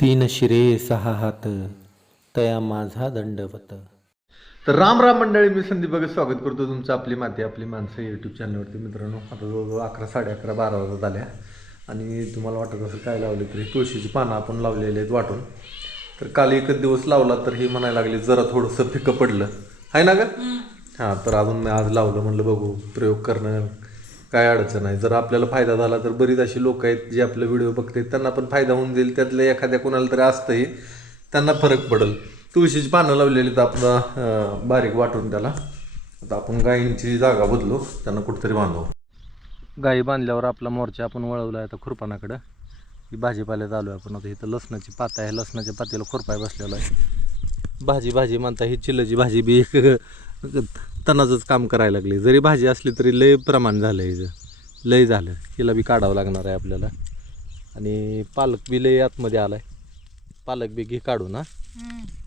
तीन शिरे सहा हात तया माझा दंडवत. तर राम राम मंडळी, मी संदीप बघा स्वागत करतो तुमचं आपली माती आपली माणसं यूट्यूब चॅनलवरती. मित्रांनो, आता जवळजवळ 11, 11:30, 12 वाजत आल्या आणि तुम्हाला वाटत असेल काय लावले तरी तुळशीची पानं आपण लावलेली आहेत वाटून. तर काल एकच दिवस लावला तर ही म्हणायला लागली जरा थोडंसं फिकं पडलं आहे ना ग. हां, तर अजून मी आज लावलं, म्हणलं बघू प्रयोग करणं काय अडचण आहे. जर आपल्याला फायदा झाला तर बरीच अशी लोक आहेत जे आपले व्हिडिओ बघतात, त्यांना पण फायदा होऊन जाईल. त्यातलं एखाद्या कोणाला तरी असतंही, त्यांना फरक पडेल. तुळशीची पानं लावलेली तर आपलं बारीक वाटून त्याला आता आपण गायींची जागा बदलू, त्यांना कुठंतरी बांधू. गायी बांधल्यावर आपला मोर्चा आपण वळवला आहे आता खुरपानाकडं. ही भाजीपाल्यात आलो आहे आपण. आता इथं लसणाची पात आहे, लसणाच्या पातीला खुरपाय बसलेला आहे. भाजी म्हणता ही चिल्लची भाजी बी तणाचंच काम करायला लागली. जरी भाजी असली तरी लय प्रमाण झालं हिचं, लय झालं. हिला बी काढावं लागणार आहे आपल्याला. आणि पालक बी लय आतमध्ये आलाय, पालक बी घे काढू ना,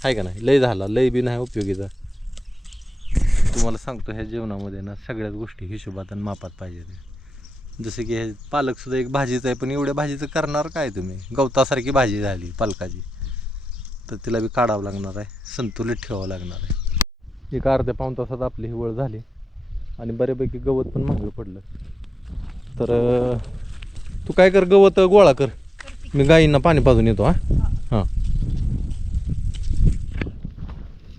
आहे का नाही. लय झाला, लय बी नाही उपयोगीचा. तुम्हाला सांगतो ह्या जेवणामध्ये ना सगळ्याच गोष्टी हिशोबात आणि मापात पाहिजे. जसं की हे पालकसुद्धा एक भाजीच आहे, पण एवढ्या भाजीचं करणार काय तुम्ही. गवतासारखी भाजी झाली पालकाची, तर तिला बी काढावं लागणार आहे, संतुलित ठेवावं लागणार आहे. एक अर्ध्या पाऊण तासात आपली ही वळ झाली आणि बऱ्यापैकी गवत पण मागं पडलं. तर तू काय कर, गवत गोळा कर, मी गाईंना पाणी पाजून येतो. हां,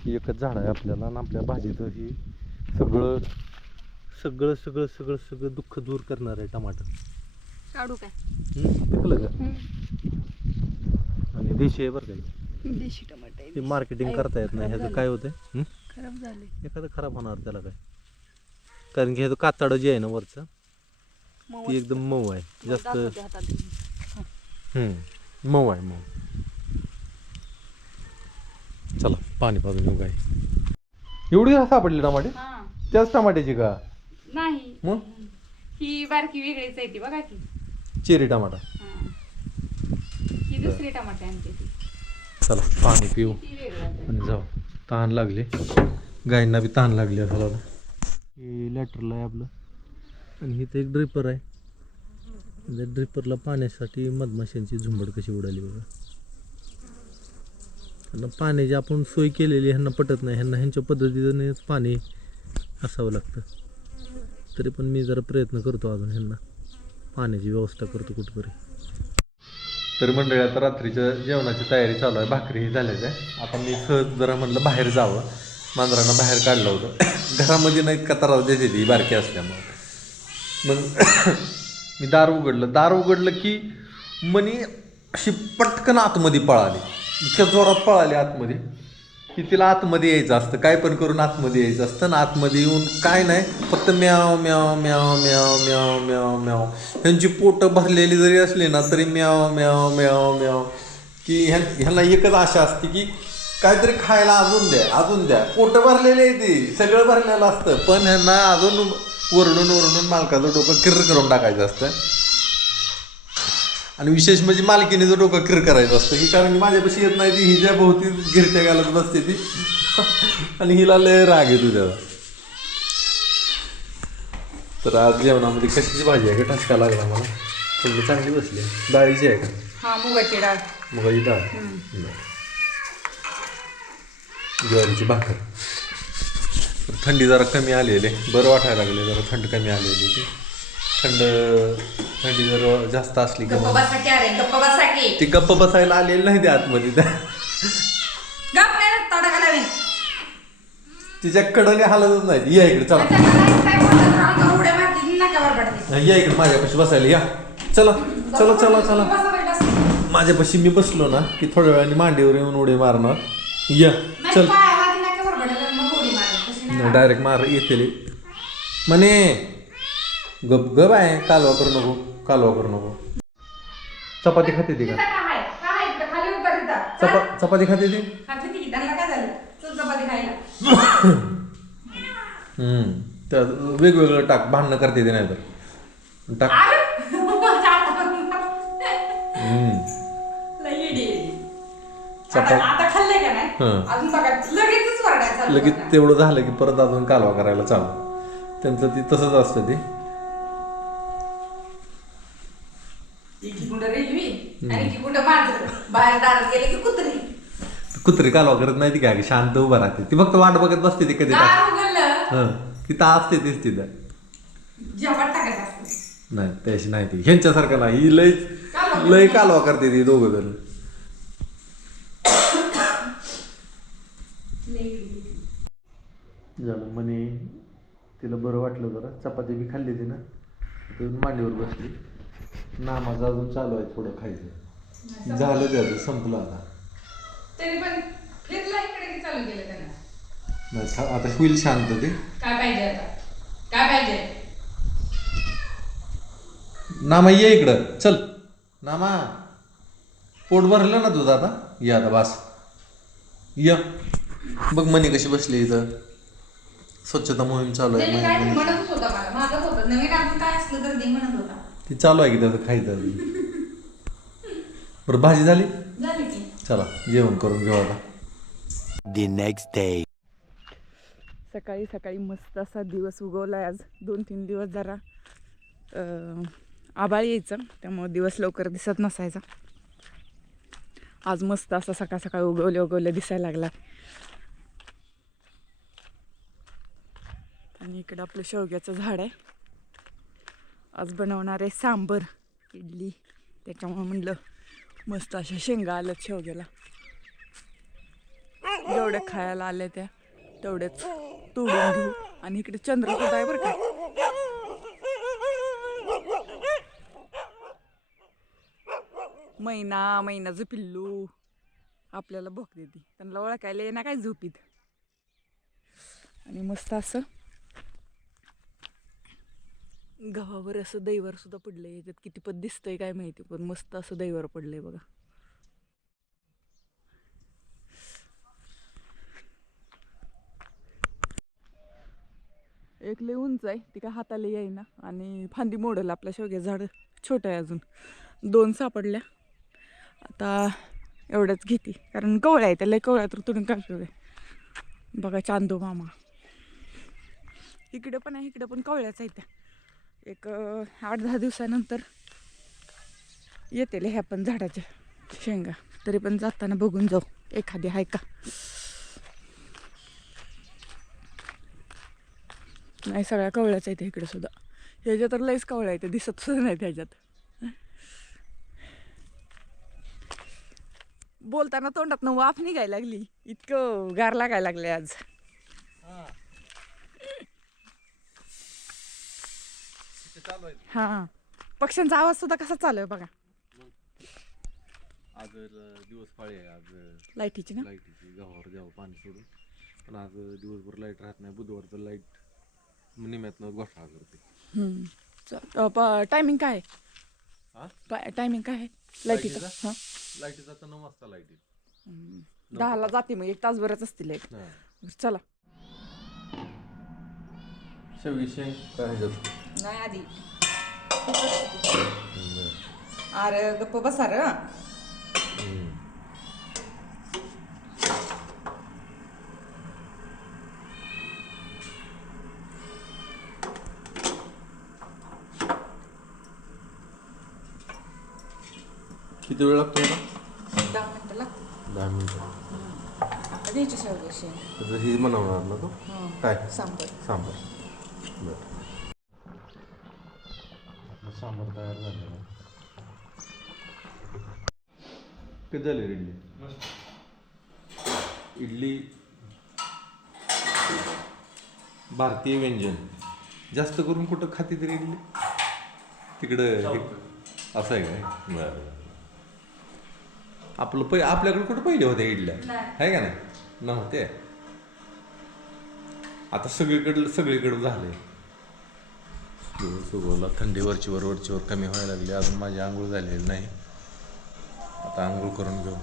एकच झाड आहे आपल्याला आणि आपल्या भाजीचं ही सगळं सगळं सगळं सगळं सगळं दुःख दूर करणार आहे. टमाटर काढू काय? पिकलं का? आणि देशी आहे बरं काही, देशी टमाटे ते मार्केटिंग करता येत नाही. ह्याचं काय होतं, खराब झाले. एखादं खराब होणार त्याला काय, कारण की ह्याचं कातडं जे आहे ना वरचं ती एकदम मऊ आहे, जास्त मऊ आहे मऊ. चला पाणी पाजून येऊ. गाई एवढी सापडली टमाटे, त्याच टमाट्याची का? नाही, मग ही बारकी वेगळीच आहे ती बघा की, चेरी टमाटा. ही दुसरी टमाटे आणते ती. चला पाणी पिऊ ती वेगळं आहे. आणि जाऊ. तहान लागली, गायींना बी तहान लागली असाल. हे लॅटरला आहे आपलं आणि इथं एक ड्रिपर आहे. त्या ड्रिपरला पाण्यासाठी मधमाशांची झुंबड कशी उडाली बघा. त्यांना पाण्याची आपण सोय केलेली ह्यांना पटत नाही. ह्यांच्या पद्धतीनेच पाणी असावं लागतं. तरी पण मी जरा प्रयत्न करतो, अजून ह्यांना पाण्याची व्यवस्था करतो कुठेतरी. तर मंडळी, आता रात्रीच्या जेवणाची तयारी चालू आहे. भाकरी झाल्याच आहे. आता मी सहज जरा म्हणलं बाहेर जावं, मांजरांना बाहेर काढलं होतं. घरामध्ये नाहीत का त्रास देते ती बारकी असल्यामुळं. मग मी दार उघडलं की मनी अशी पटकन आतमध्ये पळाली, इतक्या जोरात पळाली आतमध्ये की तिला आतमध्ये यायचं असतं, काय पण करून आतमध्ये यायचं असतं. ना आतमध्ये येऊन काय नाही, फक्त म्याव म्याव म्याव म्याव म्याव म्याव म्याव. ह्यांची पोटं भरलेली जरी असली ना तरी म्याव म्याव म्याव म्याव. की ह्यांना एकच आशा असते की काहीतरी खायला अजून द्या. पोटं भरलेली आहे, ती सगळं भरलेलं असतं, पण ह्यांना अजून वरडून मालकाचं डोकं किर्र करून टाकायचं असतं. आणि विशेष म्हणजे मालकीनेचं डोकं किर करायचं असतं की, कारण की माझ्यापाशी येत नाही ती, हिच्या भोवती गिरट्या घालत बसते ती आणि हिला लय राग येतो त्याला. तर आज जेवणामध्ये कशाची भाजी आहे का ठसका लागला मला. तुम्ही चांगली बसली. डाळीची आहे का? हा, मुगाची डाळ. मुगाची डाळ, ज्वारीची भाकर. थंडी जरा कमी आलेली, बरं वाटायला लागले, जरा थंड कमी आलेली. ती थंडी जर जास्त असली की ती गप्प बसायला आलेली नाही त्या आतमध्ये. तिच्या कडने हालतच नाही. या इकडे चला, या इकडे माझ्यापाशी बसायला या. चला चला चला चला, माझ्यापाशी मी बसलो ना की थोड्या वेळाने मांडीवर येऊन उडी मारणार. या चल, डायरेक्ट मार येते म्हणे. गप आहे, कालवा करू नको. चपाती खाते ती का? चपाती खाते ती. तर वेगवेगळं टाक, भांडणं करते ते नाही तर टाक. लगेच तेवढं झालं की परत अजून कालवा करायला चालू. त्यांचं ती तसंच असतं ते. एकी कुठं रेल्वे आणि एकी कुठं मांजर. बाहेर दारात गेले की कुत्री कुत्री कालवा करत नाही ती काय शांत उभा राहते ती फक्त वाट बघत बसते ती कधी दार उघडलं तिथं असते तीच तिथं झपाट टाकायचं असतं. नाही त्याशी नाही ती ह्यांच्यासारखं नाही ही लय कालवा करते ती दोघं जण झालं म्हणे तिला बरं वाटलं जरा चपाती बी खाल्ली ती ना ती मांडीवर बसली नामाचं अजून चालू आहे थोडं खायचं झालं त्याचं संपलं आता तरी पण फिरला इकडे की चालू केलं त्यांना नाही आता होईल शांत ते काय पाहिजे आता काय पाहिजे नामा ये इकडं चल नामा पोट भरलं ना तुझं आता ये आता बस ये बघ मनी कशी बसली इथं स्वच्छता मोहीम चालू आहे त्याने काय मनी- म्हणतच होता मला मागत होता नवीन आपण काय असलं तर दे म्हणत होता ती चालू आहे की त्याचं खायचं बरं भाजी झाली झाली की चला जेवण करून घेऊ आता The next day. सकाळी सकाळी मस्त असा दिवस उगवलाय आज 2-3 दिवस जरा आभाळ यायचं त्यामुळे दिवस लवकर दिसत नसायचा आज मस्त असा सकाळ सकाळ उगवले दिसायला लागला आणि इकडं आपलं शेवग्याचं झाड आहे आज बनवणार आहे सांबर इडली त्याच्यामुळे म्हणलं मस्त अशा शेंगा आल्यात शेवग्याला जेवढ्या खायला आल्या त्या तेवढ्याच तोडून घेऊ आणि इकडे चंद्र सुद्धा आहे बरं का मैनाचं पिल्लू आपल्याला भोक देते त्यांना ओळखायला येणार काय झोपीत आणि मस्त असं गव्हावर असं दैवर सुद्धा पडलंय याच्यात किती पद दिसतंय काय माहिती पण मस्त असं दैवर पडलंय बघा एक लय उंच आहे ती काय हाताला येईना आणि फांदी मोडल आपल्या शेवग्याचं झाड छोटं आहे अजून 2 सापडल्या आता एवढंच घेते कारण कवळ्या आहे त्याला कवळ्या तर तुडून काढतो बघा चांदो मामा इकडे पण आहे इकडे पण कवळ्याच आहे त्या एक 8-10 दिवसानंतर येतील ह्या पण झाडाच्या शेंगा तरी पण जाताना बघून जाऊ एखादी आहे का नाही सगळ्या कवळ्याच आहेत इकडे सुद्धा ह्याच्यात तर लईच कवळ्या आहेत दिसत सुद्धा नाही त्याच्यात बोलताना तोंडात वाफ निघायला लागली इतकं गार लागायला लागले आज हा पक्ष्यांचा आवाज सुद्धा कसा चालू आहे बघा आज दिवस पाळी आहे आज लाईटीची ना लाईटीची गावावर द्यावं पाणी सोडून पण आज दिवसभर लाईट राहत नाही बुधवारचं लाईट निम्यातनं घोटाळा करते टायमिंग काय हा आहे टायमिंग काय आहे लाईटीचा हां लाईटीचा तर 9 वाजता लाईट येईल 10ला जाते मग 1 तासभरच असते लाईट चला शेवगी शेंग काय ह्याच्यात नाही आधी अरे गप्प बसा र किती वेळ लागतो आता 10 मिनिटं लागते 10 मिनिटं आता द्यायची शेवग्याची त्याचं हे बनवणार ना तो काय सांबर सांबार बरं आपलं सांबार तयार झालेलं आहे कधी झाली रे इडली इडली भारतीय व्यंजन जास्त करून कुठं खाती तरी इडली तिकडं असं आहे काय बरं आपलं आपल्याकडे कुठं पहिले होते इडल्या आहे का नाही नव्हते आता सगळीकडे झाले दिवस उगवला थंडी वरचीवर कमी व्हायला लागली अजून माझी आंघोळ झालेली नाही आता आंघोळ करून घेऊ